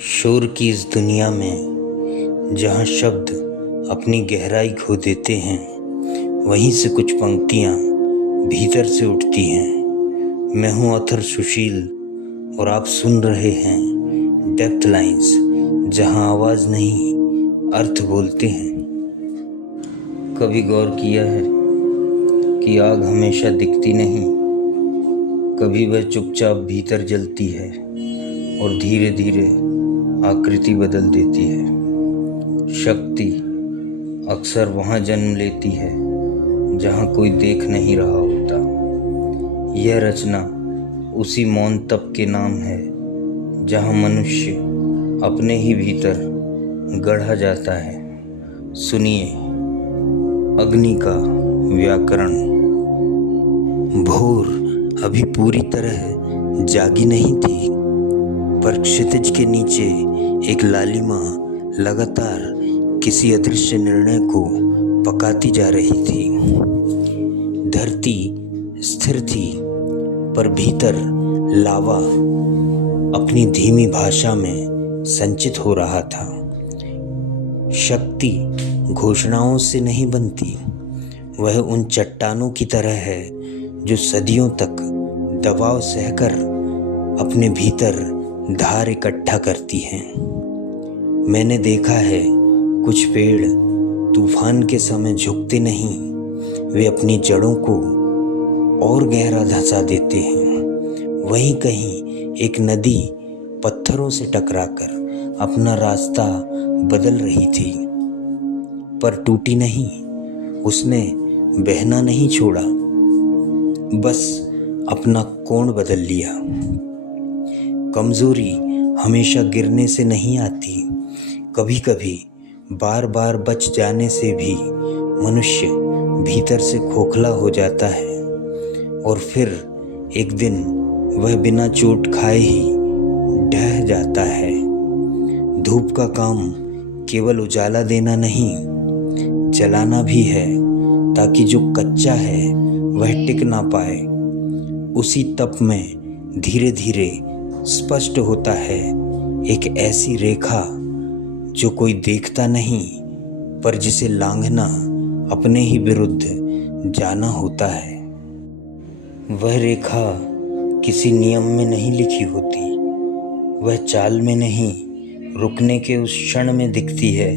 शोर की इस दुनिया में जहाँ शब्द अपनी गहराई खो देते हैं, वहीं से कुछ पंक्तियाँ भीतर से उठती हैं। मैं हूँ ऑथर सुशील और आप सुन रहे हैं डेप्थ लाइंस, जहाँ आवाज़ नहीं अर्थ बोलते हैं। कभी गौर किया है कि आग हमेशा दिखती नहीं, कभी वह चुपचाप भीतर जलती है और धीरे धीरे आकृति बदल देती है। शक्ति अक्सर वहाँ जन्म लेती है जहाँ कोई देख नहीं रहा होता। यह रचना उसी मौन तप के नाम है जहाँ मनुष्य अपने ही भीतर गढ़ा जाता है। सुनिए अग्नि का व्याकरण। भोर अभी पूरी तरह जागी नहीं थी, पर क्षितिज के नीचे एक लालिमा लगातार किसी अदृश्य निर्णय को पकाती जा रही थी। धरती स्थिर थी, पर भीतर लावा अपनी धीमी भाषा में संचित हो रहा था। शक्ति घोषणाओं से नहीं बनती, वह उन चट्टानों की तरह है जो सदियों तक दबाव सहकर अपने भीतर धार इकट्ठा करती हैं। मैंने देखा है कुछ पेड़ तूफान के समय झुकते नहीं, वे अपनी जड़ों को और गहरा धंसा देते हैं। वहीं कहीं एक नदी पत्थरों से टकराकर अपना रास्ता बदल रही थी, पर टूटी नहीं, उसने बहना नहीं छोड़ा, बस अपना कोण बदल लिया। कमजोरी हमेशा गिरने से नहीं आती, कभी कभी बार बार बच जाने से भी मनुष्य भीतर से खोखला हो जाता है और फिर एक दिन वह बिना चोट खाए ही ढह जाता है। धूप का काम केवल उजाला देना नहीं, जलाना भी है, ताकि जो कच्चा है वह टिक ना पाए। उसी तप में धीरे धीरे स्पष्ट होता है एक ऐसी रेखा जो कोई देखता नहीं, पर जिसे लांघना अपने ही विरुद्ध जाना होता है। वह रेखा किसी नियम में नहीं लिखी होती, वह चाल में नहीं, रुकने के उस क्षण में दिखती है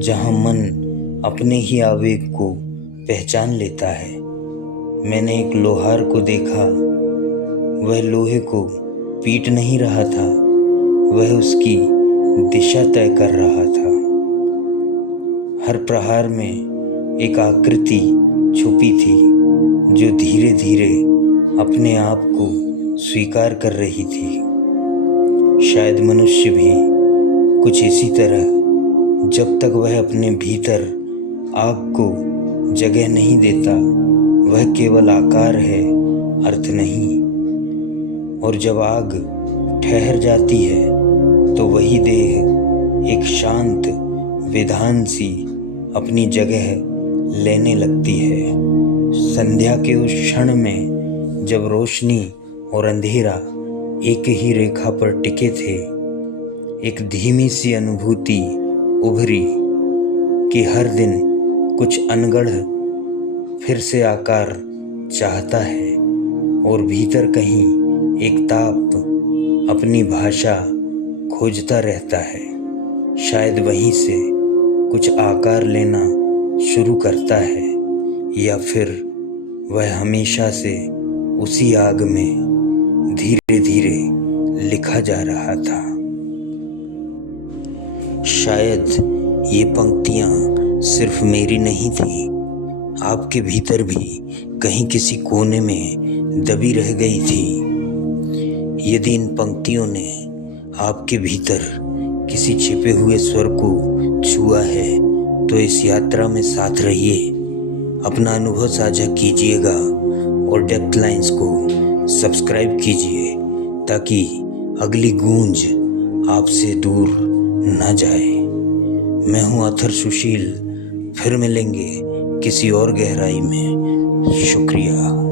जहां मन अपने ही आवेग को पहचान लेता है। मैंने एक लोहार को देखा, वह लोहे को पीट नहीं रहा था, वह उसकी दिशा तय कर रहा था। हर प्रहार में एक आकृति छुपी थी जो धीरे धीरे अपने आप को स्वीकार कर रही थी। शायद मनुष्य भी कुछ इसी तरह, जब तक वह अपने भीतर आग को जगह नहीं देता, वह केवल आकार है, अर्थ नहीं। और जब आग ठहर जाती है तो वही देह एक शांत विधान सी अपनी जगह लेने लगती है। संध्या के उस क्षण में जब रोशनी और अंधेरा एक ही रेखा पर टिके थे, एक धीमी सी अनुभूति उभरी कि हर दिन कुछ अनगढ़ फिर से आकार चाहता है और भीतर कहीं एक ताप अपनी भाषा खोजता रहता है। शायद वहीं से कुछ आकार लेना शुरू करता है, या फिर वह हमेशा से उसी आग में धीरे धीरे लिखा जा रहा था। शायद ये पंक्तियाँ सिर्फ मेरी नहीं थी, आपके भीतर भी कहीं किसी कोने में दबी रह गई थी। यदि इन पंक्तियों ने आपके भीतर किसी छिपे हुए स्वर को छुआ है, तो इस यात्रा में साथ रहिए, अपना अनुभव साझा कीजिएगा और डेप्थ लाइंस को सब्सक्राइब कीजिए, ताकि अगली गूंज आपसे दूर न जाए। मैं हूँ ऑथर सुशील, फिर मिलेंगे किसी और गहराई में। शुक्रिया।